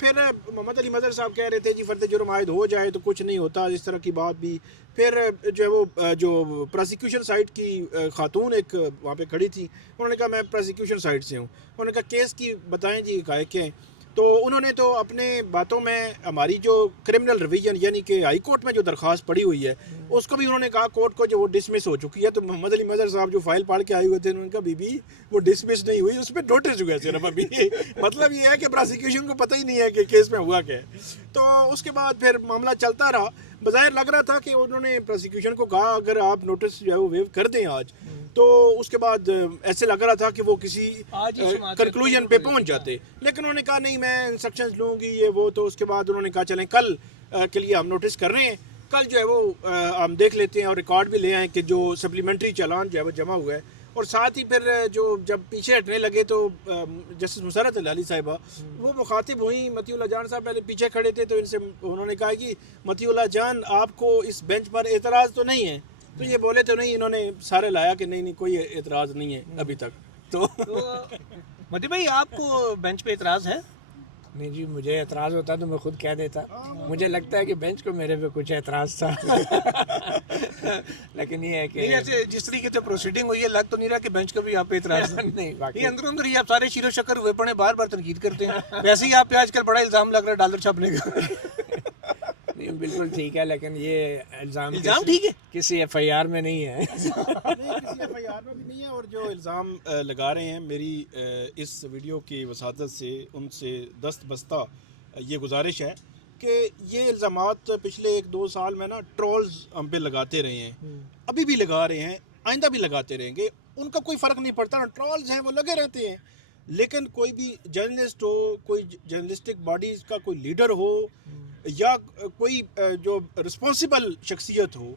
پھر محمد علی مظہر صاحب کہہ رہے تھے جی فرد جرم عائد ہو جائے تو کچھ نہیں ہوتا، اس طرح کی بات بھی. پھر جو ہے وہ جو پروسیکیوشن سائٹ کی خاتون ایک وہاں پہ کھڑی تھی، انہوں نے کہا میں پروسیکیوشن سائٹ سے ہوں. انہوں نے کہا کیس کی بتائیں جی حقائق کیا ہیں. تو انہوں نے تو اپنے باتوں میں ہماری جو کرمنل ریویژن یعنی کہ ہائی کورٹ میں جو درخواست پڑی ہوئی ہے اس کو بھی انہوں نے کہا کورٹ کو جو وہ ڈسمس ہو چکی ہے. تو محمد علی مظہر صاحب جو فائل پڑھ کے آئے ہوئے تھے انہوں نے کہا بی بی وہ ڈسمس نہیں ہوئی، اس پہ نوٹس ہوا صرف ابھی. مطلب یہ ہے کہ پروسیکیوشن کو پتہ ہی نہیں ہے کہ کیس میں ہوا کیا ہے. تو اس کے بعد پھر معاملہ چلتا رہا. بظاہر لگ رہا تھا کہ انہوں نے پروسیکیوشن کو کہا اگر آپ نوٹس جو ہے وہ ویو کر دیں آج، تو اس کے بعد ایسے لگ رہا تھا کہ وہ کسی کنکلوژن پہ پہنچ جاتے. لیکن انہوں نے کہا نہیں میں انسٹرکشنز لوں گی یہ وہ. تو اس کے بعد انہوں نے کہا چلیں کل کے لیے ہم نوٹس کر رہے ہیں، کل جو ہے وہ ہم دیکھ لیتے ہیں اور ریکارڈ بھی لے آئیں کہ جو سپلیمنٹری چالان جو ہے وہ جمع ہوا ہے. اور ساتھ ہی پھر جو جب پیچھے ہٹنے لگے تو جسٹس مسرت العلی صاحبہ وہ مخاطب ہوئیں. مطیع اللہ جان صاحب پہلے پیچھے کھڑے تھے تو ان سے انہوں نے کہا کہ مطیع اللہ جان آپ کو اس بینچ پر اعتراض تو نہیں ہے؟ تو یہ بولے تو نہیں، انہوں نے سارے لایا کہ نہیں کوئی اعتراض نہیں ہے ابھی تک. تو مدی بھائی آپ کو بینچ پہ اعتراض ہے؟ نہیں جی، مجھے اعتراض ہوتا تو میں خود کہہ دیتا. مجھے لگتا ہے کہ بینچ کو میرے پہ کچھ اعتراض تھا. لیکن یہ ہے کہ ایسے جس طریقے سے پروسیڈنگ ہوئی ہے لگ تو نہیں رہا کہ بینچ کا بھی آپ پہ اعتراض ہے. نہیں واقعی یہ اندر ہی آپ سارے شیر و شکر ہوئے پڑے بار بار تنقید کرتے ہیں. ویسے ہی آپ پہ آج کل بڑا الزام لگ رہا ہے ڈالر چھاپنے کا. نہیں بالکل ٹھیک ہے، لیکن یہ الزام ٹھیک ہے کسی ایف آئی آر میں نہیں ہے. نہیں کسی ایف آئی آر میں بھی نہیں ہے. اور جو الزام لگا رہے ہیں میری اس ویڈیو کی وساطت سے ان سے دست بستہ یہ گزارش ہے کہ یہ الزامات پچھلے 1-2 سال میں نا ٹرولز ہم پہ لگاتے رہے ہیں، ابھی بھی لگا رہے ہیں، آئندہ بھی لگاتے رہیں گے. ان کا کوئی فرق نہیں پڑتا نا، ٹرولز ہیں وہ لگے رہتے ہیں. لیکن کوئی بھی جرنلسٹ ہو، کوئی جرنلسٹک باڈیز کا کوئی لیڈر ہو یا کوئی جو رسپانسیبل شخصیت ہو،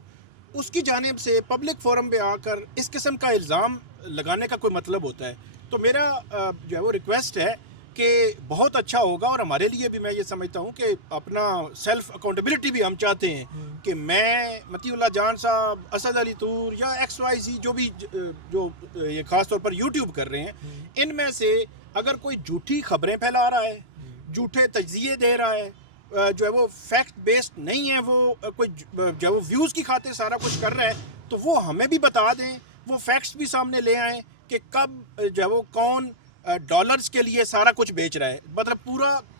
اس کی جانب سے پبلک فورم پہ آ کر اس قسم کا الزام لگانے کا کوئی مطلب ہوتا ہے. تو میرا جو ہے وہ ریکویسٹ ہے کہ بہت اچھا ہوگا، اور ہمارے لیے بھی میں یہ سمجھتا ہوں کہ اپنا سیلف اکاؤنٹیبلٹی بھی ہم چاہتے ہیں کہ میں مطیع اللہ جان صاحب، اسد علی طور یا XYZ جو بھی جو یہ خاص طور پر یوٹیوب کر رہے ہیں، ان میں سے اگر کوئی جھوٹی خبریں پھیلا رہا ہے، جھوٹے تجزیے دے رہا ہے، جو ہے وہ فیکٹ بیسڈ نہیں ہے، وہ کوئی جو ہے وہ ویوز کی خاطر سارا کچھ کر رہا ہے، تو وہ ہمیں بھی بتا دیں، وہ فیکٹس بھی سامنے لے آئیں کہ کب جو ہے وہ کون ڈالرز کے لیے سارا کچھ بیچ رہا ہے. مطلب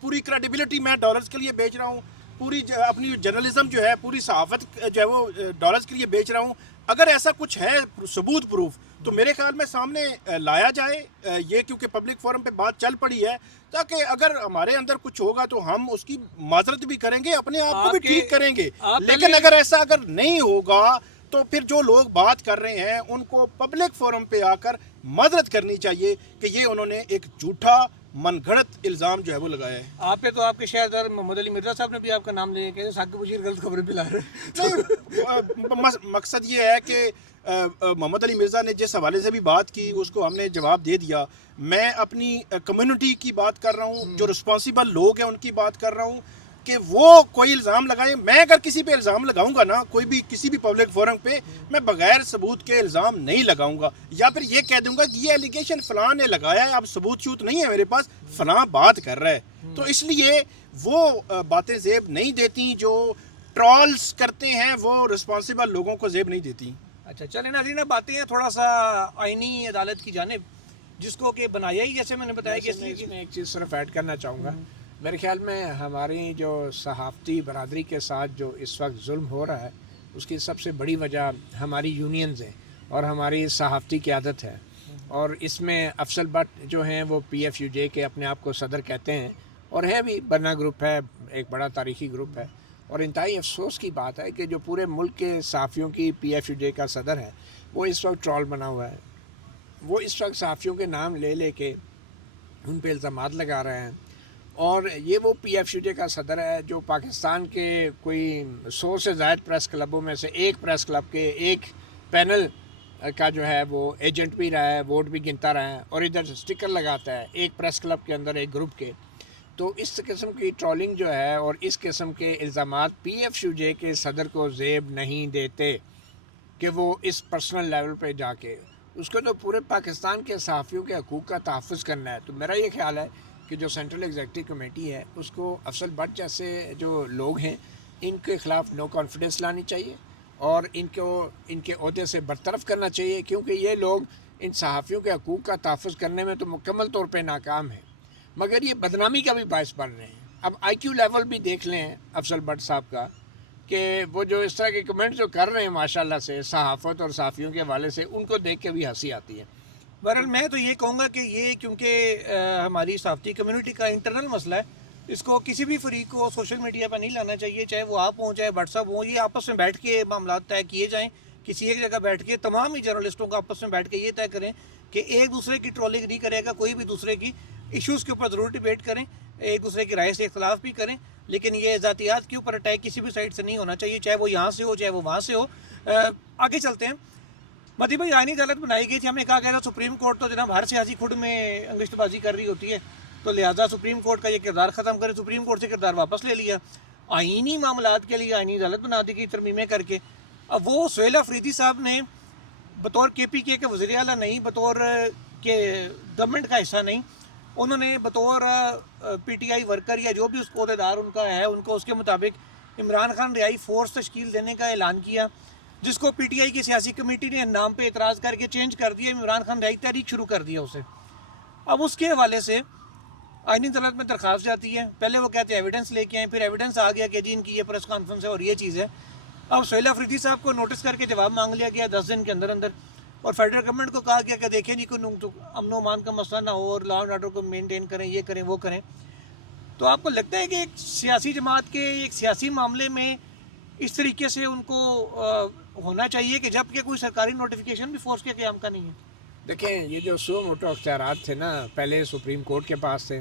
پوری کریڈیبلٹی میں ڈالرز کے لیے بیچ رہا ہوں، پوری اپنی جرنلزم جو ہے، پوری صحافت جو ہے وہ ڈالرز کے لیے بیچ رہا ہوں. اگر ایسا کچھ ہے ثبوت پروف تو میرے خیال میں سامنے لایا جائے یہ، کیونکہ پبلک فورم پہ بات چل پڑی ہے، تاکہ اگر ہمارے اندر کچھ ہوگا تو ہم اس کی معذرت بھی کریں گے، اپنے آپ کو بھی ٹھیک کریں گے. لیکن اگر ایسا اگر نہیں ہوگا تو پھر جو لوگ بات کر رہے ہیں ان کو پبلک فورم پہ آ کر معذرت کرنی چاہیے کہ یہ انہوں نے ایک جھوٹا من گھڑت الزام جو ہے وہ لگایا ہے. آپ پہ تو آپ کے شہردار محمد علی مرزا صاحب نے بھی آپ کا نام لے کے ثاقب بشیر غلط خبریں پھیلا رہے ہیں. مقصد یہ ہے کہ محمد علی مرزا نے جس حوالے سے بھی بات کی اس کو ہم نے جواب دے دیا. میں اپنی کمیونٹی کی بات کر رہا ہوں، جو رسپانسیبل لوگ ہیں ان کی بات کر رہا ہوں کہ وہ کوئی الزام لگائیں. میں اگر کسی پہ الزام لگاؤں گا نا، کوئی بھی کسی بھی پبلک فورم پہ، میں بغیر ثبوت کے الزام نہیں لگاؤں گا، یا پھر یہ کہہ دوں گا کہ یہ ایلیگیشن فلاں نے لگایا ہے، اب ثبوت شوت نہیں ہے میرے پاس، فلاں بات کر رہا ہے. تو اس لیے وہ باتیں زیب نہیں دیتی، جو ٹرولز کرتے ہیں وہ رسپانسیبل لوگوں کو زیب نہیں دیتی. اچھا چلیں ناظرین، اب باتیں ہیں تھوڑا سا آئینی عدالت کی جانب، جس کو کہ بنایا ہی جیسے میں نے بتایا کہ اس میں ایک چیز صرف ایڈ کرنا چاہوں گا. میرے خیال میں ہماری جو صحافتی برادری کے ساتھ جو اس وقت ظلم ہو رہا ہے، اس کی سب سے بڑی وجہ ہماری یونینز ہیں اور ہماری صحافتی قیادت ہے. اور اس میں افضل بٹ جو ہیں وہ PFUJ کے اپنے آپ کو صدر کہتے ہیں، اور ہے بھی، برنا گروپ ہے، ایک بڑا تاریخی گروپ ہے. اور انتہائی افسوس کی بات ہے کہ جو پورے ملک کے صحافیوں کی PFUJ کا صدر ہے وہ اس وقت ٹرول بنا ہوا ہے. وہ اس وقت صحافیوں کے نام لے لے کے ان پہ الزامات لگا رہے ہیں. اور یہ وہ PFUJ کا صدر ہے جو پاکستان کے کوئی 100 سے زائد پریس کلبوں میں سے ایک پریس کلب کے ایک پینل کا جو ہے وہ ایجنٹ بھی رہا ہے، ووٹ بھی گنتا رہا ہے، اور ادھر اسٹکر لگاتا ہے ایک پریس کلب کے اندر ایک گروپ کے. تو اس قسم کی ٹرولنگ جو ہے اور اس قسم کے الزامات PFUJ کے صدر کو زیب نہیں دیتے کہ وہ اس پرسنل لیول پہ جا کے، اس کو تو پورے پاکستان کے صحافیوں کے حقوق کا تحفظ کرنا ہے. تو میرا یہ خیال ہے کہ جو سینٹرل ایگزیکٹو کمیٹی ہے اس کو افضل بٹ جیسے جو لوگ ہیں ان کے خلاف نو کانفیڈنس لانی چاہیے اور ان کے عہدے سے برطرف کرنا چاہیے، کیونکہ یہ لوگ ان صحافیوں کے حقوق کا تحفظ کرنے میں تو مکمل طور پہ ناکام ہیں، مگر یہ بدنامی کا بھی باعث بن رہے ہیں۔ اب آئی کیو لیول بھی دیکھ لیں افضل بٹ صاحب کا، کہ وہ جو اس طرح کے کمنٹ جو کر رہے ہیں ماشاءاللہ سے صحافت اور صحافیوں کے حوالے سے، ان کو دیکھ کے بھی ہنسی آتی ہے۔ بہرحال میں تو یہ کہوں گا کہ یہ کیونکہ ہماری صحافتی کمیونٹی کا انٹرنل مسئلہ ہے، اس کو کسی بھی فریق کو سوشل میڈیا پر نہیں لانا چاہیے، چاہے وہ آپ ہوں چاہے واٹس ایپ ہوں، یہ آپس میں بیٹھ کے معاملات طے کیے جائیں، کسی ایک جگہ بیٹھ کے تمام ہی جرنلسٹوں کو آپس میں بیٹھ کے یہ طے کریں کہ ایک دوسرے کی ٹرولنگ نہیں کرے گا، کوئی بھی دوسرے کی ایشوز کے اوپر ضرور ڈیبیٹ کریں، ایک دوسرے کی رائے سے اختلاف بھی کریں، لیکن یہ ذاتیات کے اوپر اٹیک کسی بھی سائڈ سے نہیں ہونا چاہیے، چاہے وہ یہاں سے ہو چاہے وہ وہاں سے ہو۔ آگے چلتے ہیں۔ مدی بھائی، آئینی عدالت بنائی گئی تھی، ہمیں کہا گیا تھا سپریم کورٹ تو جناب ہر سیاسی کھڈ میں انگشت بازی کر رہی ہوتی ہے، تو لہٰذا سپریم کورٹ کا یہ کردار ختم کرے، سپریم کورٹ سے کردار واپس لے لیا، آئینی معاملات کے لیے آئینی عدالت بنا دی گئی ترمیمیں کر کے۔ اب وہ سہیل افریدی صاحب نے بطور کے پی کے وزیر اعلیٰ نہیں، بطور کے گورنمنٹ کا حصہ نہیں، انہوں نے بطور پی ٹی آئی ورکر یا جو بھی اس کو عہدیدار ان کا ہے، ان کو اس کے مطابق عمران خان رہائی فورس تشکیل دینے کا اعلان کیا، جس کو پی ٹی آئی کی سیاسی کمیٹی نے نام پہ اعتراض کر کے چینج کر دیا، عمران خان رہائی تحریک شروع کر دیا اسے۔ اب اس کے حوالے سے آئینی عدالت میں درخواست جاتی ہے، پہلے وہ کہتے ہیں ایویڈنس لے کے آئیں، پھر ایویڈنس آ گیا کہ جی ان کی یہ پریس کانفرنس ہے اور یہ چیز ہے۔ اب سہیل افریدی صاحب کو نوٹس کر کے جواب مانگ لیا گیا 10 دن کے اندر اندر، اور فیڈرل گورنمنٹ کو کہا گیا کہ دیکھیں جی کوئی امن و امان کا مسئلہ نہ ہو اور لا اینڈ آرڈر کو مینٹین کریں، یہ کریں وہ کریں۔ تو آپ کو لگتا ہے کہ ایک سیاسی جماعت کے ایک سیاسی معاملے میں اس طریقے سے ان کو ہونا چاہیے کہ جب کہ کوئی سرکاری نوٹیفیکیشن بھی فورس کے قیام کا نہیں ہے؟ دیکھیں، یہ جو سو موٹو اختیارات تھے نا، پہلے سپریم کورٹ کے پاس تھے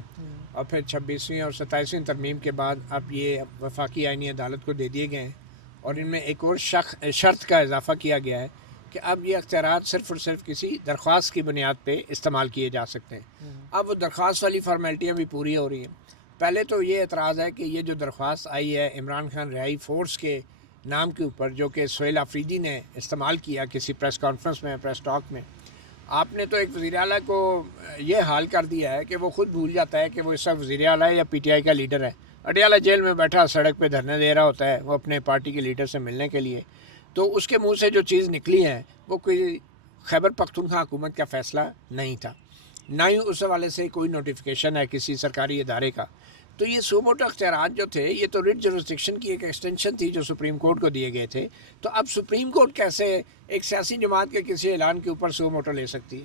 اور پھر 26ویں اور 27ویں ترمیم کے بعد اب یہ وفاقی آئینی عدالت کو دے دیے گئے ہیں، اور ان میں ایک اور شرط کا اضافہ کیا گیا ہے کہ اب یہ اختیارات صرف اور صرف کسی درخواست کی بنیاد پہ استعمال کیے جا سکتے ہیں۔ اب وہ درخواست والی فارمیلٹیاں بھی پوری ہو رہی ہیں۔ پہلے تو یہ اعتراض ہے کہ یہ جو درخواست آئی ہے عمران خان رہائی فورس کے نام کے اوپر، جو کہ سہیل افریدی نے استعمال کیا کسی پریس کانفرنس میں، پریس ٹاک میں، آپ نے تو ایک وزیر اعلیٰ کو یہ حال کر دیا ہے کہ وہ خود بھول جاتا ہے کہ وہ اس وقت وزیر اعلیٰ ہے یا پی ٹی آئی کا لیڈر ہے۔ اڈیالہ جیل میں بیٹھا سڑک پہ دھرنے دے رہا ہوتا ہے وہ اپنے پارٹی کے لیڈر سے ملنے کے لیے، تو اس کے منہ سے جو چیز نکلی ہے وہ کوئی خیبر پختونخوا حکومت کا فیصلہ نہیں تھا، نہ ہی اس حوالے سے کوئی نوٹیفیکیشن ہے کسی سرکاری ادارے کا۔ تو یہ سو موٹو اختیارات جو تھے، یہ تو ریٹ جورسڈکشن کی ایک ایکسٹینشن تھی جو سپریم کورٹ کو دیے گئے تھے۔ تو اب سپریم کورٹ کیسے ایک سیاسی جماعت کے کسی اعلان کے اوپر سو موٹو لے سکتی ہے؟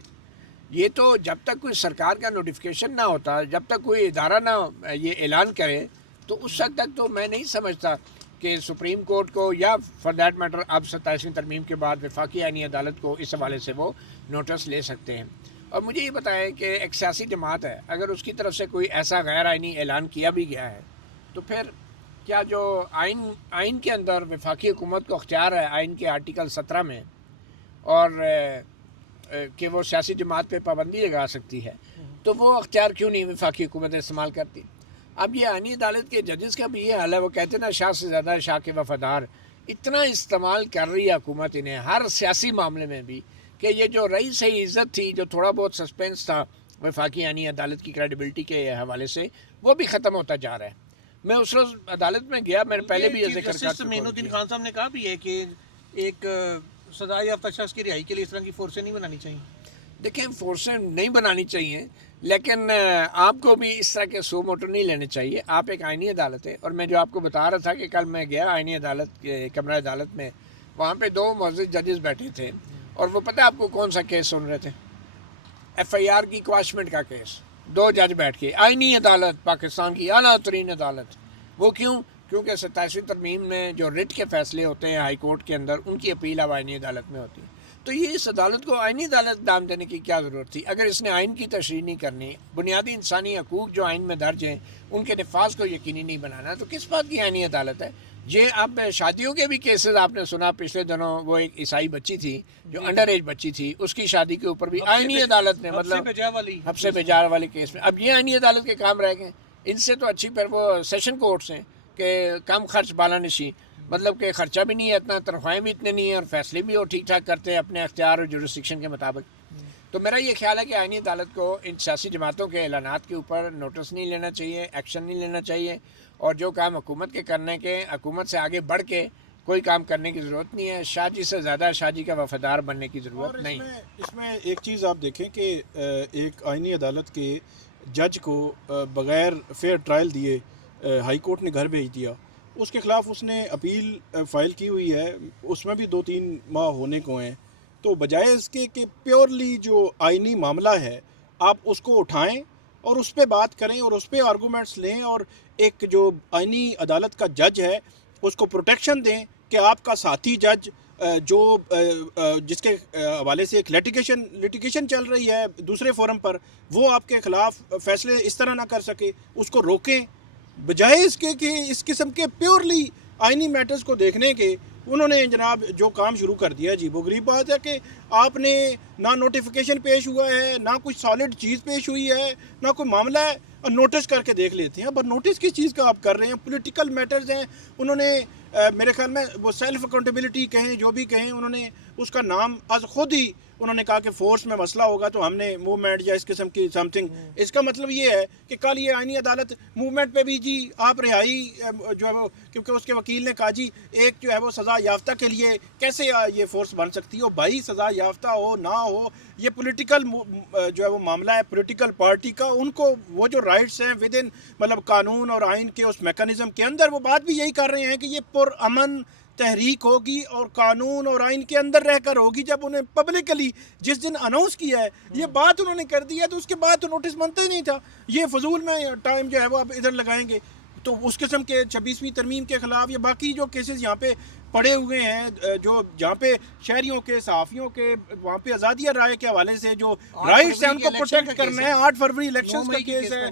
یہ تو جب تک کوئی سرکار کا نوٹیفیکیشن نہ ہوتا، جب تک کوئی ادارہ نہ یہ اعلان کرے، تو اس وقت تک تو میں نہیں سمجھتا کہ سپریم کورٹ کو یا فار دیٹ میٹر اب 27ویں ترمیم کے بعد وفاقی آئینی عدالت کو اس حوالے سے وہ نوٹس لے سکتے ہیں۔ اور مجھے یہ بتائیں کہ ایک سیاسی جماعت ہے، اگر اس کی طرف سے کوئی ایسا غیر آئینی اعلان کیا بھی گیا ہے، تو پھر کیا جو آئین کے اندر وفاقی حکومت کو اختیار ہے آئین کے آرٹیکل 17 میں، اور کہ وہ سیاسی جماعت پہ پابندی لگا سکتی ہے، تو وہ اختیار کیوں نہیں وفاقی حکومت استعمال کرتی؟ اب یہ آئینی عدالت کے ججز کا بھی یہ حال ہے، وہ کہتے ہیں نا شاہ سے زیادہ شاہ کے وفادار، اتنا استعمال کر رہی ہے حکومت انہیں ہر سیاسی معاملے میں بھی، کہ یہ جو رئی سے عزت تھی، جو تھوڑا بہت سسپینس تھا وفاقی آئینی عدالت کی کریڈیبلٹی کے حوالے سے، وہ بھی ختم ہوتا جا رہا ہے۔ میں اس روز عدالت میں گیا، میں نے پہلے بھی یہ ذکر کر چکا ہوں۔ مین الدین خان صاحب نے کہا بھی ہے کہ ایک سزا یافتہ شخص کی رہائی کے لیے اس طرح کی فورسیں نہیں بنانی چاہیے۔ دیکھیں، فورسیں نہیں بنانی چاہیے، لیکن آپ کو بھی اس طرح کے سو موٹو نہیں لینے چاہیے۔ آپ ایک آئینی عدالت ہے، اور میں جو آپ کو بتا رہا تھا کہ کل میں گیا آئینی عدالت کے کمرہ عدالت میں، وہاں پہ 2 معزز ججز بیٹھے تھے، اور وہ پتہ ہے آپ کو کون سا کیس سن رہے تھے؟ ایف آئی آر کی کواشمنٹ کا کیس۔ 2 جج بیٹھ کے، آئینی عدالت پاکستان کی اعلیٰ ترین عدالت۔ وہ کیونکہ 27ویں ترمیم میں جو ریٹ کے فیصلے ہوتے ہیں ہائی کورٹ کے اندر، ان کی اپیل اب آئینی عدالت میں ہوتی ہے۔ تو یہ اس عدالت کو آئینی عدالت نام دینے کی کیا ضرورت تھی؟ اگر اس نے آئین کی تشریح نہیں کرنی، بنیادی انسانی حقوق جو آئین میں درج ہیں ان کے نفاذ کو یقینی نہیں بنانا، تو کس بات کی آئینی عدالت ہے؟ یہ اب شادیوں کے بھی کیسز آپ نے سنا پچھلے دنوں، وہ ایک عیسائی بچی تھی جو انڈر ایج بچی تھی، اس کی شادی کے اوپر بھی آئینی عدالت نے مطلب حب سے بیجار والے کیس میں، اب یہ آئینی عدالت کے کام رہ گئے۔ ان سے تو اچھی پھر وہ سیشن کورٹس ہیں کہ کم خرچ بالا نشی، مطلب کہ خرچہ بھی نہیں ہے اتنا، تنخواہیں بھی اتنے نہیں ہیں، اور فیصلے بھی وہ ٹھیک ٹھاک کرتے ہیں اپنے اختیار اور جورسڈکشن کے مطابق۔ تو میرا یہ خیال ہے کہ آئینی عدالت کو ان سیاسی جماعتوں کے اعلانات کے اوپر نوٹس نہیں لینا چاہیے، ایکشن نہیں لینا چاہیے، اور جو کام حکومت کے کرنے کے حکومت سے آگے بڑھ کے کوئی کام کرنے کی ضرورت نہیں ہے. شاہ جی سے زیادہ شاہ جی کا وفادار بننے کی ضرورت نہیں. اس میں ایک چیز آپ دیکھیں کہ ایک آئینی عدالت کے جج کو بغیر فیئر ٹرائل دیے ہائی کورٹ نے گھر بھیج دیا. اس کے خلاف اس نے اپیل فائل کی ہوئی ہے، اس میں بھی 2-3 ماہ ہونے کو ہیں. تو بجائے اس کے کہ پیورلی جو آئینی معاملہ ہے آپ اس کو اٹھائیں اور اس پہ بات کریں اور اس پہ آرگومنٹس لیں، اور ایک جو آئینی عدالت کا جج ہے اس کو پروٹیکشن دیں کہ آپ کا ساتھی جج جو جس کے حوالے سے ایک لیٹیگیشن چل رہی ہے دوسرے فورم پر، وہ آپ کے خلاف فیصلے اس طرح نہ کر سکے، اس کو روکیں. بجائے اس کے کہ اس قسم کے پیورلی آئینی میٹرز کو دیکھنے کے انہوں نے جناب جو کام شروع کر دیا. جی وہ غریب بات ہے کہ آپ نے نہ نوٹیفیکیشن پیش ہوا ہے، نہ کچھ سالڈ چیز پیش ہوئی ہے، نہ کوئی معاملہ ہے، اور نوٹس کر کے دیکھ لیتے ہیں. پر نوٹس کس چیز کا آپ کر رہے ہیں؟ پولیٹیکل میٹرز ہیں. انہوں نے میرے خیال میں وہ سیلف اکاؤنٹیبلٹی کہیں جو بھی کہیں، انہوں نے اس کا نام از خود ہی انہوں نے کہا کہ فورس میں مسئلہ ہوگا تو ہم نے موومنٹ یا اس قسم کی سم تھنگ. اس کا مطلب یہ ہے کہ کل یہ آئینی عدالت موومنٹ پہ بھی جی آپ رہائی جو ہے وہ، کیونکہ اس کے وکیل نے کہا جی ایک جو ہے وہ سزا یافتہ کے لیے کیسے یہ فورس بن سکتی ہو؟ بھائی سزا یافتہ ہو نہ ہو، یہ پولیٹیکل جو ہے وہ معاملہ ہے پولیٹیکل پارٹی کا. ان کو وہ جو رائٹس ہیں ود ان مطلب قانون اور آئین کے اس میکانزم کے اندر، وہ بات بھی یہی کر رہے ہیں کہ یہ پرامن تحریک ہوگی اور قانون اور آئین کے اندر رہ کر ہوگی. جب انہیں پبلکلی جس دن اناؤنس کیا ہے یہ بات انہوں نے کر دی ہے تو اس کے بعد تو نوٹس بنتا ہی نہیں تھا. یہ فضول میں ٹائم جو ہے وہ آپ ادھر لگائیں گے. تو اس قسم کے 26ویں ترمیم کے خلاف یا باقی جو کیسز یہاں پہ پڑے ہوئے ہیں، جو جہاں پہ شہریوں کے صحافیوں کے وہاں پہ آزادی رائے کے حوالے سے جو رائٹس ہیں ان کو پروٹیکٹ کرنا ہے. 8 فروری الیکشنز کا کیس ہے.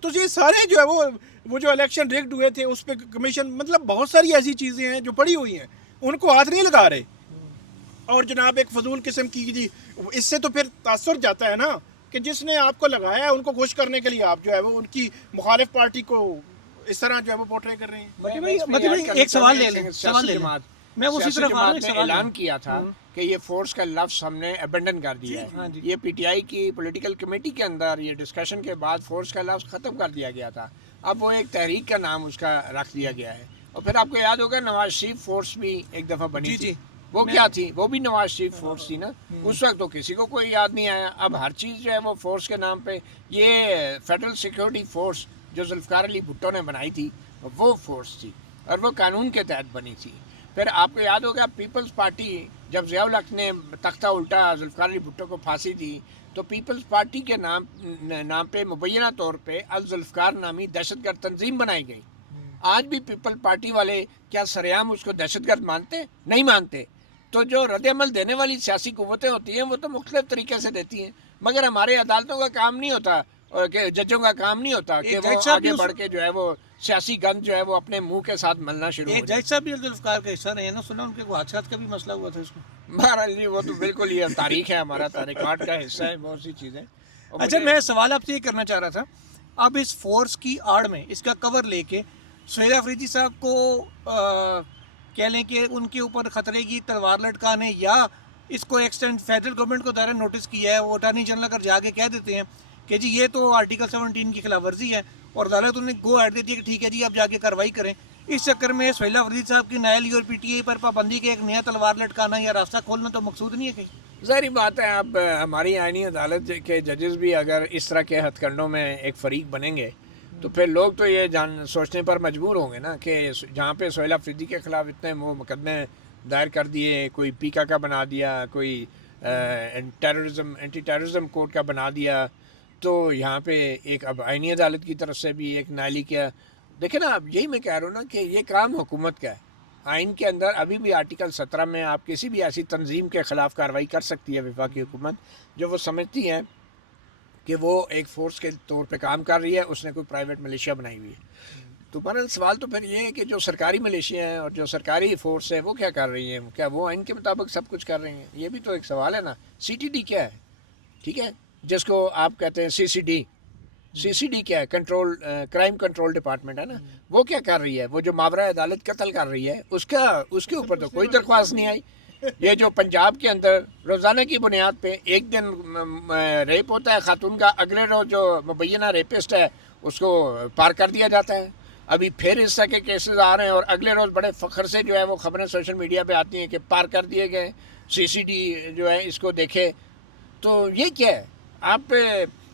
تو یہ سارے جو ہے وہ جو الیکشن ریگڈ ہوئے تھے اس پہ کمیشن، مطلب بہت ساری ایسی چیزیں ہیں جو پڑی ہوئی ہیں، ان کو ہاتھ نہیں لگا رہے. اور جناب ایک فضول قسم کی جی اس سے تو پھر تاثر جاتا ہے نا کہ جس نے آپ کو لگایا ہے ان کو خوش کرنے کے لیے آپ جو ہے وہ ان کی مخالف پارٹی کو اس طرح جو ہے وہ پورٹرے کر رہے ہیں. مطلب ایک سوال لے لیں، میں اسی طرف اعلان کیا تھا کہ یہ فورس کا لفظ ہم نے ابینڈن کر دیا ہے. یہ پی ٹی آئی کی پولیٹیکل کمیٹی کے اندر یہ ڈسکشن کے بعد فورس کا لفظ ختم کر دیا گیا تھا. اب وہ ایک تحریک کا نام اس کا رکھ دیا گیا ہے. اور پھر آپ کو یاد ہوگا نواز شریف فورس بھی ایک دفعہ بنی تھی. وہ کیا تھی؟ وہ بھی نواز شریف فورس تھی نا. اس وقت تو کسی کو کوئی یاد نہیں آیا. اب ہر چیز جو ہے وہ فورس کے نام پہ. یہ فیڈرل سیکیورٹی فورس جو ذوالفقار علی بھٹو نے بنائی تھی وہ فورس تھی اور وہ قانون کے تحت بنی تھی. پھر آپ کو یاد ہوگا پیپلز پارٹی جب ضیاء الحق نے تختہ الٹا ذوالفقار علی بھٹو کو پھانسی دی تو پیپلز پارٹی کے نام پہ مبینہ طور پہ الذوالفقار نامی دہشت گرد تنظیم بنائی گئی. آج بھی پیپل پارٹی والے کیا سریعام اس کو دہشت گرد مانتے؟ نہیں مانتے. تو جو رد عمل دینے والی سیاسی قوتیں ہوتی ہیں وہ تو مختلف طریقے سے دیتی ہیں، مگر ہمارے عدالتوں کا کام نہیں ہوتا کہ ججوں کا کام نہیں ہوتا کہ وہ آگے بڑھ کے جو ہے وہ سیاسی گند جو ہے وہ اپنے منہ کے ساتھ ملنا شروع ہو جائے. جج صاحب بھی الذوالفقار کا حصہ رہے ہیں نا، سنا ان کے حادثات کا بھی مسئلہ ہوا تھا اس میں. بہرحال جی وہ تو بالکل یہ تاریخ ہے، ہمارا تاریخات کا حصہ ہے بہت سی چیزیں. اچھا میں سوال آپ سے یہ کرنا چاہ رہا تھا، اب اس فورس کی آڑ میں اس کا کور لے کے سہیل افریدی صاحب کو کہہ لیں کہ ان کے اوپر خطرے کی تلوار لٹکانے، یا اس کو ایکسٹینڈ فیڈرل گورنمنٹ کو دائرہ نوٹس کیا ہے، وہ اٹارنی جنرل اگر جا کے کہہ دیتے ہیں کہ جی یہ تو آرٹیکل 17 کی خلاف ورزی ہے اور عدالت انہیں گو ایڈ دے دیا کہ ٹھیک ہے جی آپ جا کے کارروائی کریں، اس چکر میں سہیل افریدی صاحب کی نائلی اور پی ٹی آئی پر پابندی کے ایک نیا تلوار لٹکانا یا راستہ کھولنا تو مقصود نہیں ہے کہیں؟ ظاہری بات ہے اب ہماری آئینی عدالت کے ججز بھی اگر اس طرح کے ہتھ کنڈوں میں ایک فریق بنیں گے تو پھر لوگ تو یہ سوچنے پر مجبور ہوں گے نا کہ جہاں پہ سہیل افریدی کے خلاف اتنے وہ مقدمے دائر کر دیے، کوئی پیکا کا بنا دیا، کوئی اینٹی ٹیررزم کورٹ کا بنا دیا، تو یہاں پہ ایک اب آئینی عدالت کی طرف سے بھی ایک نائلی کیا. دیکھیں نا اب یہی میں کہہ رہا ہوں نا کہ یہ کام حکومت کا ہے. آئین کے اندر ابھی بھی آرٹیکل 17 میں آپ کسی بھی ایسی تنظیم کے خلاف کارروائی کر سکتی ہے وفاقی حکومت جو وہ سمجھتی ہے کہ وہ ایک فورس کے طور پہ کام کر رہی ہے، اس نے کوئی پرائیویٹ ملیشیا بنائی ہوئی ہے. تو بہرحال سوال تو پھر یہ ہے کہ جو سرکاری ملیشیا ہیں اور جو سرکاری فورس ہے وہ کیا کر رہی ہیں؟ کیا وہ آئین کے مطابق سب کچھ کر رہی ہیں؟ یہ بھی تو ایک سوال ہے نا. سی ٹی ڈی کیا ہے؟ ٹھیک ہے، جس کو آپ کہتے ہیں سی سی ڈی کیا ہے؟ کرائم کنٹرول ڈپارٹمنٹ ہے نا. وہ کیا کر رہی ہے؟ وہ جو ماورا عدالت قتل کر رہی ہے اس کے اوپر تو کوئی درخواست نہیں آئی. یہ جو پنجاب کے اندر روزانہ کی بنیاد پہ ایک دن ریپ ہوتا ہے خاتون کا، اگلے روز جو مبینہ ریپسٹ ہے اس کو پار کر دیا جاتا ہے. ابھی پھر اس طرح کے کیسز آ رہے ہیں اور اگلے روز بڑے فخر سے جو ہے وہ خبریں سوشل میڈیا پہ آتی ہیں کہ پار کر دیے گئے. CCD جو ہے اس کو دیکھے تو یہ کیا ہے؟ آپ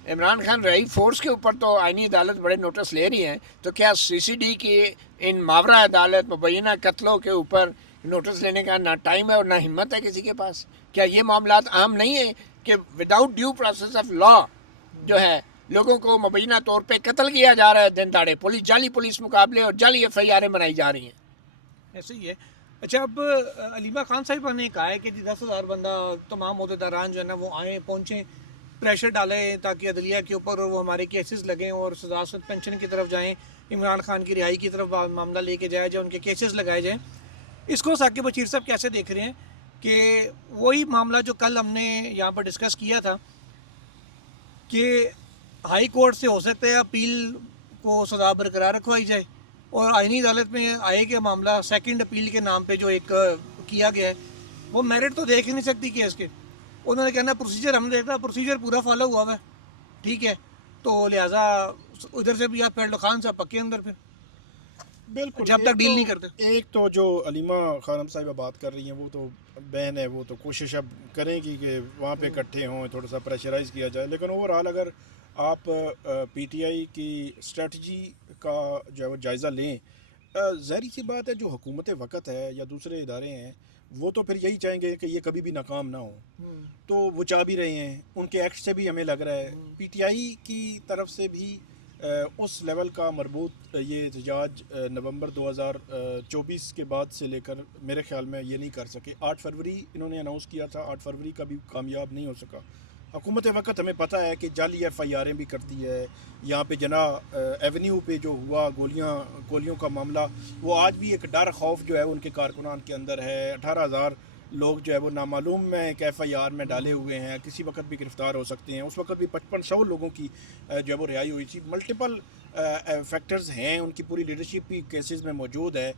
عمران خان رہی فورس کے اوپر تو آئینی عدالت بڑے نوٹس لے رہی ہیں، تو کیا CCD کی ان ماورا عدالت مبینہ قتلوں کے اوپر نوٹس لینے کا نہ ٹائم ہے اور نہ ہمت ہے کسی کے پاس؟ کیا یہ معاملات عام نہیں ہیں کہ without due process of law جو ہے لوگوں کو مبینہ طور پہ قتل کیا جا رہا ہے دن دہاڑے، جعلی پولیس مقابلے اور جعلی FIR بنائی جا رہی ہیں؟ ایسے ہی ہے. اچھا، اب علیمہ خان صاحبہ نے کہا ہے کہ 10,000 بندہ تمام عہدیداران جو ہے نا وہ آئیں پہنچیں، پریشر ڈالیں تاکہ عدلیہ کے اوپر وہ ہمارے کیسز لگیں اور سزا پینشن کی طرف جائیں، عمران خان کی رہائی کی طرف معاملہ لے کے جایا جائے، ان کے کیسز لگائے جائیں. اس کو ثاقب بشیر صاحب کیسے دیکھ رہے ہیں کہ وہی معاملہ جو کل ہم نے یہاں پر ڈسکس کیا تھا کہ ہائی کورٹ سے ہو سکتا ہے اپیل کو سزا برقرار رکھوائی جائے، اور آئینی عدالت میں آئے کہ معاملہ سیکنڈ اپیل کے نام پہ جو ایک کیا گیا ہے وہ میرٹ تو دیکھ ہی نہیں سکتی کیس کے. انہوں نے کہنا پروسیجر ہم دیکھتا، پروسیجر پورا فالو ہوا ہوا ہے، ٹھیک ہے، تو لہٰذا ادھر سے بھی آپ پیڈ خان صاحب پکے اندر پھر بالکل جب تک ڈیل نہیں کرتے. ایک تو جو علیمہ خانم صاحبہ بات کر رہی ہیں وہ تو بہن ہے، وہ تو کوشش اب کریں گی کہ وہاں پہ اکٹھے ہوں، تھوڑا سا پریشرائز کیا جائے. لیکن اوورآل اگر آپ PTI کی اسٹریٹجی کا جو ہے وہ جائزہ لیں، ظاہری سی بات ہے جو حکومت وقت ہے یا دوسرے ادارے ہیں وہ تو پھر یہی چاہیں گے کہ یہ کبھی بھی ناکام نہ ہو، تو وہ چاہ بھی رہے ہیں. ان کے ایکٹ سے بھی ہمیں لگ رہا ہے PTI کی طرف سے بھی اس لیول کا مربوط یہ احتجاج نومبر 2024 کے بعد سے لے کر میرے خیال میں یہ نہیں کر سکے. 8 فروری انہوں نے اناؤنس کیا تھا، 8 فروری کا بھی کامیاب نہیں ہو سکا. حکومت وقت ہمیں پتہ ہے کہ جعلی FIR بھی کرتی ہے. یہاں پہ جناح ایونیو پہ جو ہوا گولیوں کا معاملہ، وہ آج بھی ایک ڈر خوف جو ہے ان کے کارکنان کے اندر ہے. 18,000 لوگ جو ہے وہ نامعلوم میں ایک FIR میں ڈالے ہوئے ہیں، کسی وقت بھی گرفتار ہو سکتے ہیں. اس وقت بھی 5500 لوگوں کی جو ہے وہ رہائی ہوئی تھی. ملٹیپل فیکٹرز ہیں، ان کی پوری لیڈرشپ بھی کیسز میں موجود ہے.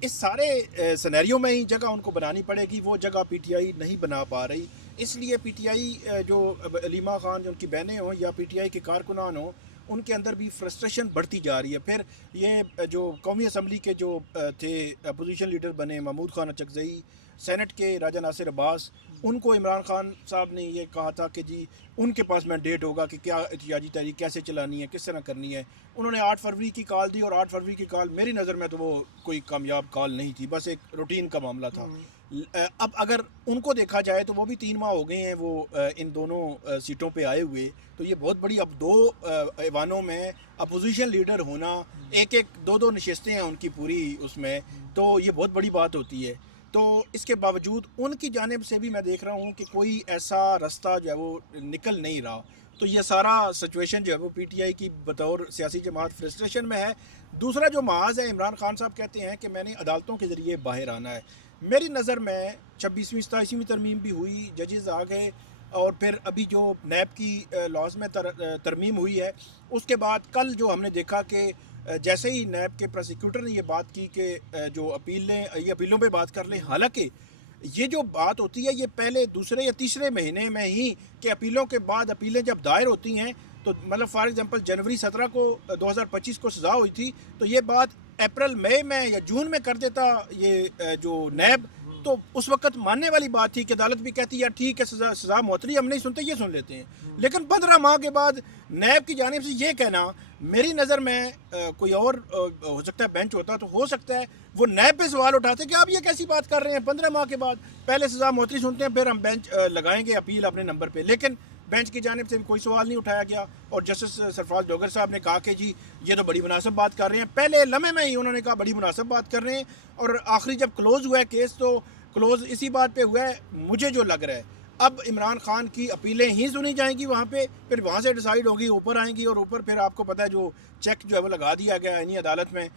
اس سارے سینیریو میں ہی جگہ ان کو بنانی پڑے گی، وہ جگہ PTI نہیں بنا پا رہی. اس لیے PTI جو علیمہ خان جو ان کی بہنیں ہوں یا PTI کے کارکنان ہوں، ان کے اندر بھی فرسٹریشن بڑھتی جا رہی ہے. پھر یہ جو قومی اسمبلی کے جو تھے اپوزیشن لیڈر بنے محمود خان اچکزئی، سینٹ کے راجہ ناصر عباس، ان کو عمران خان صاحب نے یہ کہا تھا کہ جی ان کے پاس مینڈیٹ ہوگا کہ کیا احتجاجی تحریک کیسے چلانی ہے، کس طرح کرنی ہے. انہوں نے 8 فروری کی کال دی، اور 8 فروری کی کال میری نظر میں تو وہ کوئی کامیاب کال نہیں تھی، بس ایک روٹین کا معاملہ تھا. اب اگر ان کو دیکھا جائے تو وہ بھی 3 ماہ ہو گئے ہیں وہ ان دونوں سیٹوں پہ آئے ہوئے. تو یہ بہت بڑی، اب 2 ایوانوں میں اپوزیشن لیڈر ہونا، ایک 2 نشستیں ہیں ان کی پوری اس میں، تو یہ بہت بڑی بات ہوتی ہے. تو اس کے باوجود ان کی جانب سے بھی میں دیکھ رہا ہوں کہ کوئی ایسا راستہ جو ہے وہ نکل نہیں رہا. تو یہ سارا سچویشن جو ہے وہ PTI کی بطور سیاسی جماعت فرسٹریشن میں ہے. دوسرا جو محاذ ہے، عمران خان صاحب کہتے ہیں کہ میں نے عدالتوں کے ذریعے باہر آنا ہے. میری نظر میں 26ویں 27ویں ترمیم بھی ہوئی، ججز آ گئے، اور پھر ابھی جو نیب کی لاز میں ترمیم ہوئی ہے، اس کے بعد کل جو ہم نے دیکھا کہ جیسے ہی نیب کے پروسیکیوٹر نے یہ بات کی کہ جو اپیلوں پہ بات کر لیں، حالانکہ یہ جو بات ہوتی ہے یہ پہلے 2 یا 3 مہینے میں ہی، کہ اپیلوں کے بعد اپیلیں جب دائر ہوتی ہیں تو مطلب فار ایگزامپل جنوری 17 کو 2025 کو سزا ہوئی تھی، تو یہ بات اپریل مئی میں یا جون میں کر دیتا یہ جو نیب، تو اس وقت ماننے والی بات تھی کہ عدالت بھی کہتی ہے ٹھیک ہے سزا معطلی ہم نہیں سنتے، یہ سن لیتے ہیں. لیکن 15 ماہ کے بعد نیب کی جانب سے یہ کہنا، میری نظر میں کوئی اور ہو سکتا ہے بینچ ہوتا تو ہو سکتا ہے وہ نیب پہ سوال اٹھاتے کہ آپ یہ کیسی بات کر رہے ہیں، 15 ماہ کے بعد پہلے سزا معطلی سنتے ہیں، پھر ہم بینچ لگائیں گے اپیل اپنے نمبر پہ. لیکن بینچ کی جانب سے بھی کوئی سوال نہیں اٹھایا گیا، اور جسٹس سرفراز ڈوگر صاحب نے کہا کہ جی یہ تو بڑی مناسب بات کر رہے ہیں. پہلے لمحے میں ہی انہوں نے کہا بڑی مناسب بات کر رہے ہیں، اور آخری جب کلوز ہوا ہے کیس تو کلوز اسی بات پہ ہوا ہے. مجھے جو لگ رہا ہے اب عمران خان کی اپیلیں ہی سنی جائیں گی وہاں پہ، پھر وہاں سے ڈیسائیڈ ہوگی، اوپر آئیں گی، اور اوپر پھر آپ کو پتہ ہے جو چیک جو ہے وہ لگا دیا گیا ہے عدالت میں.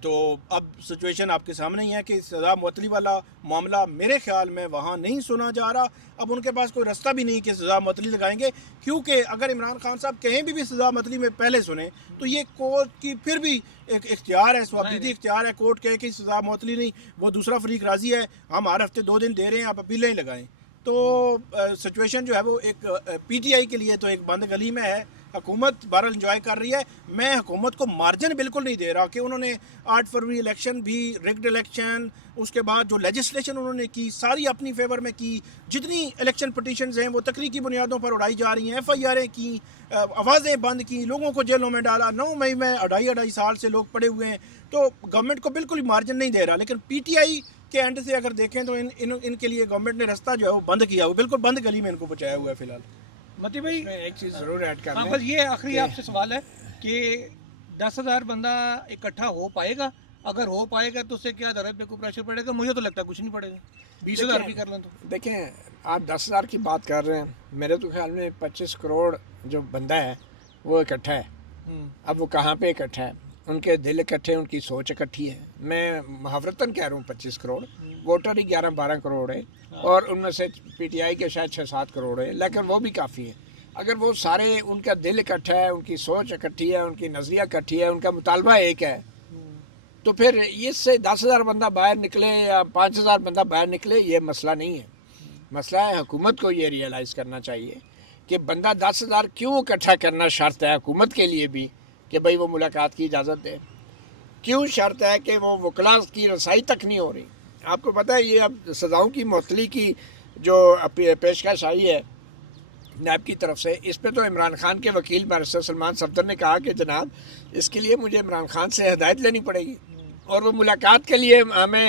تو اب سچویشن آپ کے سامنے ہی ہے کہ سزا معطلی والا معاملہ میرے خیال میں وہاں نہیں سنا جا رہا. اب ان کے پاس کوئی رستہ بھی نہیں کہ سزا معطلی لگائیں گے، کیونکہ اگر عمران خان صاحب کہیں بھی سزا معطلی میں پہلے سنیں تو یہ کورٹ کی پھر بھی ایک اختیار ہے، سوابدیدی اختیار ہے کورٹ کے کہ سزا معطلی نہیں، وہ دوسرا فریق راضی ہے، ہم ہر ہفتے 2 دن دے رہے ہیں، آپ اپیلیں ہی لگائیں. تو سچویشن جو ہے وہ ایک پی ٹی آئی کے لیے تو ایک بند گلی میں ہے. حکومت بہرحال انجوائے کر رہی ہے. میں حکومت کو مارجن بالکل نہیں دے رہا کہ انہوں نے 8 فروری الیکشن بھی ریگڈ الیکشن، اس کے بعد جو لیجسلیشن انہوں نے کی ساری اپنی فیور میں کی، جتنی الیکشن پٹیشنز ہیں وہ تقریری بنیادوں پر اڑائی جا رہی ہیں، ایف آئی آریں کی، آوازیں بند کی، لوگوں کو جیلوں میں ڈالا. 9 مئی میں 2.5 سال سے لوگ پڑے ہوئے ہیں. تو گورنمنٹ کو بالکل ہی مارجن نہیں دے رہا. لیکن پی ٹی آئی کے اینڈ سے اگر دیکھیں تو ان کے لیے گورنمنٹ نے رستہ جو ہے وہ بند کیا ہوا، بالکل بند گلی میں ان کو پہنچایا ہوا ہے فی الحال. متی بھائی ایک چیز ضرور ایڈ کر ہاں دیں. بس یہ آخری آپ سے سوال ہے کہ 10,000 بندہ اکٹھا ہو پائے گا؟ اگر ہو پائے گا تو اس سے کیا عدالت پہ کوئی پریشر پڑے گا؟ مجھے تو لگتا ہے کچھ نہیں پڑے گا. 20,000 بھی کر لیں تو دیکھیں آپ 10,000 کی بات کر رہے ہیں، میرے تو خیال میں 25 کروڑ جو بندہ ہے وہ اکٹھا ہے. اب وہ کہاں پہ اکٹھا ہے؟ ان کے دل اکٹھے، ان کی سوچ اکٹھی ہے. میں محاورتاً کہہ رہا ہوں 25 کروڑ، ووٹر ہی 11-12 کروڑ ہے، اور ان میں سے پی ٹی آئی کے شاید 6-7 کروڑ ہے، لیکن وہ بھی کافی ہے. اگر وہ سارے ان کا دل اکٹھا ہے، ان کی سوچ اکٹھی ہے، ان کی نظریہ اکٹھی ہے، ان کا مطالبہ ایک ہے، تو پھر اس سے 10,000 بندہ باہر نکلے یا 5,000 بندہ باہر نکلے یہ مسئلہ نہیں ہے. مسئلہ ہے حکومت کو یہ ریئلائز کرنا چاہیے کہ بندہ 10,000 کیوں اکٹھا کرنا شرط ہے حکومت کے لیے بھی کہ بھائی وہ ملاقات کی اجازت دے. کیوں شرط ہے کہ وہ وکلاء کی رسائی تک نہیں ہو رہی؟ آپ کو پتہ ہے یہ اب سزاؤں کی معطلی کی جو پیشکش آئی ہے نیب کی طرف سے، اس پہ تو عمران خان کے وکیل بیرسٹر سلمان صفدر نے کہا کہ جناب اس کے لیے مجھے عمران خان سے ہدایت لینی پڑے گی اور وہ ملاقات کے لیے ہمیں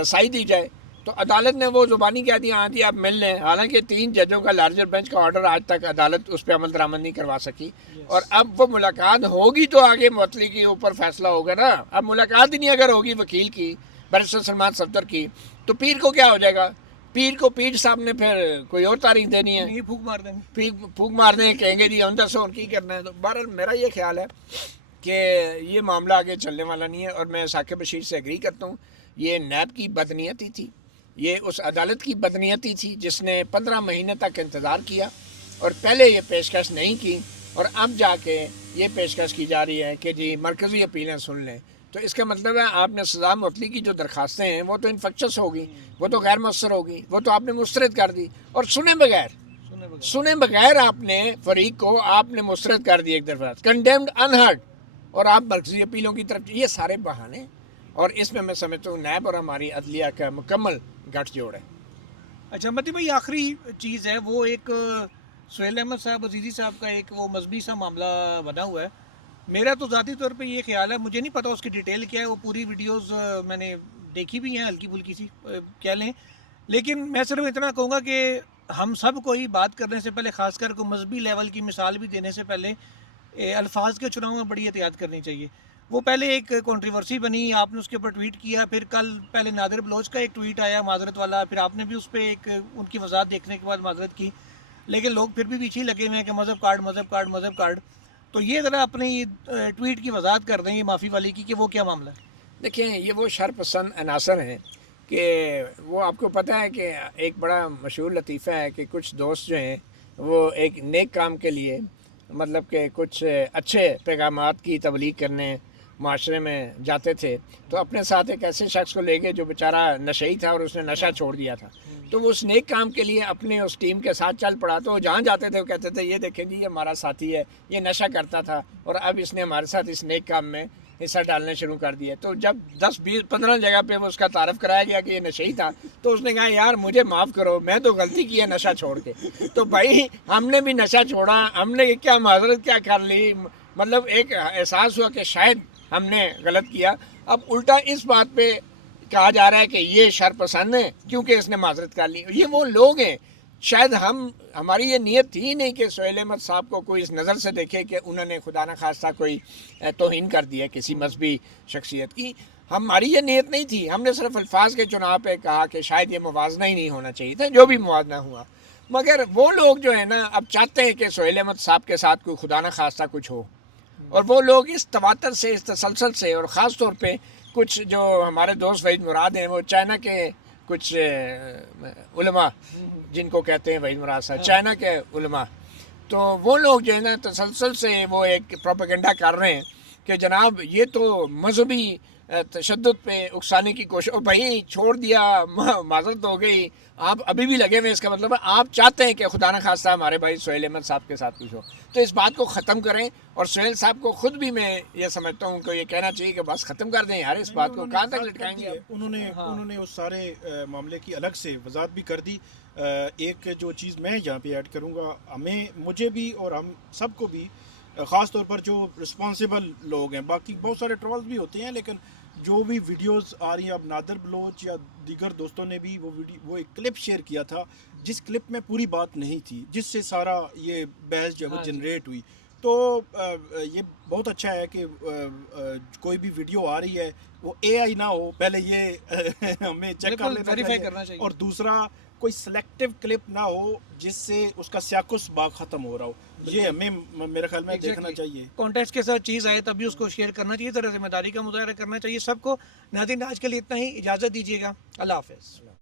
رسائی دی جائے. تو عدالت نے وہ زبانی کہہ دیا ہاں جی آپ مل لیں، حالانکہ 3 ججوں کا لارجر بینچ کا آرڈر آج تک عدالت اس پہ عمل درآمد نہیں کروا سکی. اور اب وہ ملاقات ہوگی تو آگے معطلی کے اوپر فیصلہ ہوگا نا. اب ملاقات ہی نہیں اگر ہوگی وکیل کی بیرسٹر سلمان صفدر کی تو پیر کو کیا ہو جائے گا؟ پیر کو پیر صاحب نے پھر کوئی اور تاریخ دینی ہے، پھونک مار دیں گے، پھونک مار دیں، کہیں گے جی اندر سے ان کی کرنا ہے. تو بہرحال میرا یہ خیال ہے کہ یہ معاملہ آگے چلنے والا نہیں ہے. اور میں ثاقب بشیر سے ایگری کرتا ہوں، یہ نیب کی بدنیتی تھی، یہ اس عدالت کی بدنیتی تھی جس نے 15 مہینے تک انتظار کیا اور پہلے یہ پیشکش نہیں کی، اور اب جا کے یہ پیشکش کی جا رہی ہے کہ جی مرکزی اپیلیں سن لیں. تو اس کا مطلب ہے آپ نے سزا معطلی کی جو درخواستیں ہیں وہ تو انفیکشس ہوگی، وہ تو غیر مؤثر ہوگی، وہ تو آپ نے مسترد کر دی. اور سنے بغیر آپ نے فریق کو آپ نے مسترد کر دی ایک درخواست، کنڈیمڈ انہرڈ، اور آپ مرکزی اپیلوں کی طرف. یہ سارے بہانے، اور اس میں سمجھتا ہوں نیب اور ہماری عدلیہ کا مکمل گٹھ جوڑ ہے. اچھا متی بھائی آخری چیز ہے، وہ ایک سہیل احمد صاحب عزیزی صاحب کا ایک وہ مذہبی سا معاملہ بنا ہوا ہے. میرا تو ذاتی طور پہ یہ خیال ہے، مجھے نہیں پتا اس کی ڈیٹیل کیا ہے، وہ پوری ویڈیوز میں نے دیکھی بھی ہیں ہلکی پھلکی سی کہہ لیں، لیکن میں صرف اتنا کہوں گا کہ ہم سب کو ہی بات کرنے سے پہلے، خاص کر کو مذہبی لیول کی مثال بھی دینے سے پہلے الفاظ کے چناؤ میں بڑی احتیاط کرنی چاہیے. وہ پہلے ایک کنٹریورسی بنی، آپ نے اس کے اوپر ٹویٹ کیا، پھر کل پہلے نادر بلوچ کا ایک ٹویٹ آیا معذرت والا، پھر آپ نے بھی اس پہ ایک ان کی وضاحت دیکھنے کے بعد معذرت کی، لیکن لوگ پھر بھی پیچھے لگے ہوئے ہیں کہ مذہب کارڈ. تو یہ ذرا اپنی ٹویٹ کی وضاحت کر دیں یہ معافی والی کی کہ وہ کیا معاملہ ہے. دیکھیں یہ وہ شر پسند عناصر ہیں کہ وہ آپ کو پتہ ہے کہ ایک بڑا مشہور لطیفہ ہے کہ کچھ دوست جو ہیں وہ ایک نیک کام کے لیے، مطلب کہ کچھ اچھے پیغامات کی تبلیغ کرنے معاشرے میں جاتے تھے، تو اپنے ساتھ ایک ایسے شخص کو لے گئے جو بیچارہ نشئی تھا اور اس نے نشہ چھوڑ دیا تھا. تو وہ اس نیک کام کے لیے اپنے اس ٹیم کے ساتھ چل پڑا. تو جہاں جاتے تھے وہ کہتے تھے یہ دیکھیں جی یہ ہمارا ساتھی ہے، یہ نشہ کرتا تھا اور اب اس نے ہمارے ساتھ اس نیک کام میں حصہ ڈالنے شروع کر دیا. تو جب 10-20-15 جگہ پہ وہ اس کا تعارف کرایا گیا کہ یہ نشئی تھا، تو اس نے کہا یار مجھے معاف کرو، میں تو غلطی کی ہے نشہ چھوڑ کے. تو بھائی ہم نے بھی نشہ چھوڑا، ہم نے کیا معذرت کیا کر لی، مطلب ایک احساس ہوا کہ شاید ہم نے غلط کیا. اب الٹا اس بات پہ کہا جا رہا ہے کہ یہ شر پسند ہے کیونکہ اس نے معذرت کر لی. یہ وہ لوگ ہیں، شاید ہماری یہ نیت تھی نہیں کہ سہیل احمد صاحب کو کوئی اس نظر سے دیکھے کہ انہوں نے خدا نخواستہ کوئی توہین کر دیا کسی مذہبی شخصیت کی. ہماری یہ نیت نہیں تھی، ہم نے صرف الفاظ کے چناؤ پہ کہا کہ شاید یہ موازنہ ہی نہیں ہونا چاہیے تھا، جو بھی موازنہ ہوا. مگر وہ لوگ جو ہے نا اب چاہتے ہیں کہ سہیل احمد صاحب کے ساتھ کوئی خدا نہ خواستہ کچھ ہو، اور وہ لوگ اس تواتر سے، اس تسلسل سے، اور خاص طور پہ کچھ جو ہمارے دوست وحید مراد ہیں، وہ چائنا کے کچھ علماء جن کو کہتے ہیں وحید مراد صاحب، چائنا کے علماء، تو وہ لوگ جو ہے نا تسلسل سے وہ ایک پروپیگنڈا کر رہے ہیں کہ جناب یہ تو مذہبی تشدد پہ اکسانے کی کوشش، اور بھائی چھوڑ دیا، معذرت ہو گئی، آپ ابھی بھی لگے ہوئے، اس کا مطلب ہے آپ چاہتے ہیں کہ خدا نہ خواستہ ہمارے بھائی سہیل احمد صاحب کے ساتھ کچھ ہو، تو اس بات کو ختم کریں، اور سہیل صاحب کو خود بھی میں یہ سمجھتا ہوں کہ یہ کہنا چاہیے کہ بس ختم کر دیں یار اس بات کو، کہاں تک لٹکائیں گے؟ انہوں نے اس سارے معاملے کی الگ سے وضاحت بھی کر دی. ایک جو چیز میں یہاں پہ ایڈ کروں گا، مجھے بھی اور ہم سب کو بھی، خاص طور پر جو رسپانسیبل لوگ ہیں، باقی بہت سارے ٹرولز بھی ہوتے ہیں، لیکن جو بھی ویڈیوز آ رہی ہیں، اب نادر بلوچ یا دیگر دوستوں نے بھی وہ ایک کلپ شیئر کیا تھا جس کلپ میں پوری بات نہیں تھی، جس سے سارا یہ بحث جو ہے وہ جنریٹ ہوئی. تو یہ بہت اچھا ہے کہ کوئی بھی ویڈیو آ رہی ہے وہ اے آئی نہ ہو، پہلے یہ ہمیں چیک کر لینا چاہیے، اور دوسرا کوئی سلیکٹیو کلپ نہ ہو جس سے اس کا سیاق و سباق ختم ہو رہا ہو. یہ ہمیں میرے خیال میں دیکھنا چاہیے. کانٹیکسٹ کے ساتھ چیز آئے تب بھی اس کو شیئر کرنا چاہیے، ذرا ذمہ داری کا مظاہرہ کرنا چاہیے سب کو. ناظرین آج کے لیے اتنا ہی، اجازت دیجیے گا، اللہ حافظ.